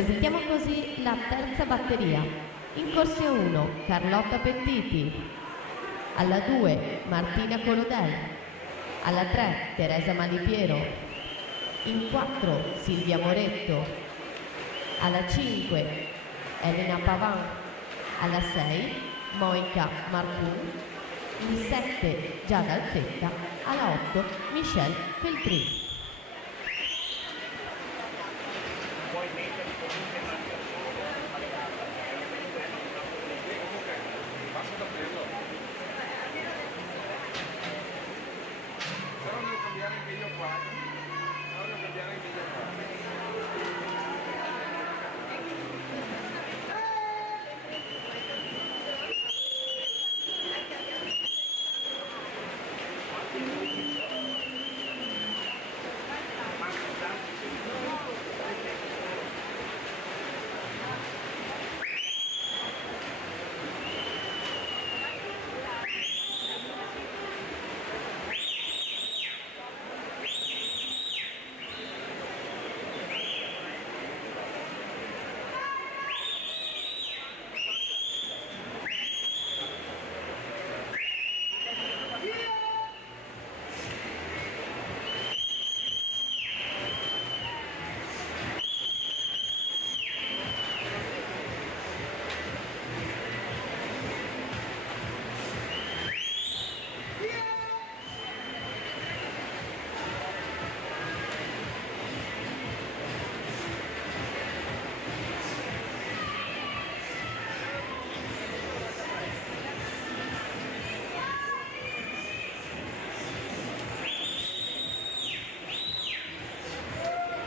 Presentiamo così la terza batteria. In corsia 1 Carlotta Pentiti, alla 2 Martina Colodel, alla 3 Teresa Malipiero, in 4 Silvia Moretto, alla 5 Elena Pavan, alla 6 Monica Marcun, in 7 Giada Alzetta, alla 8 Michelle Feltrin.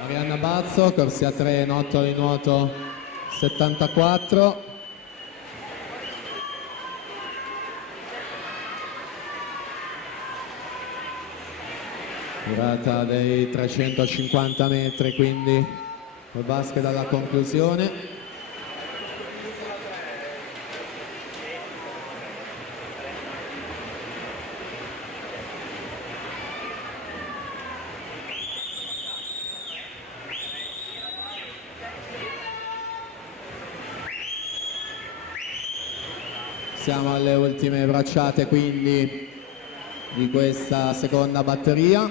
Arianna Bazzo, corsia 3, notto di nuoto 74. Durata dei 350 metri, quindi il basket alla conclusione. Siamo alle ultime bracciate quindi di questa seconda batteria.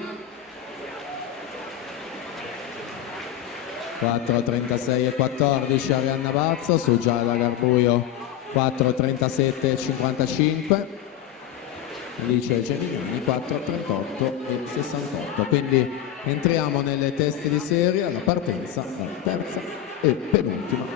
4:36 e 14 Arianna Bazzo, su Giada Garbuio 4:37 e 55, Alice Gemignani 4:38 e 68. Quindi entriamo nelle teste di serie alla partenza, la terza e penultima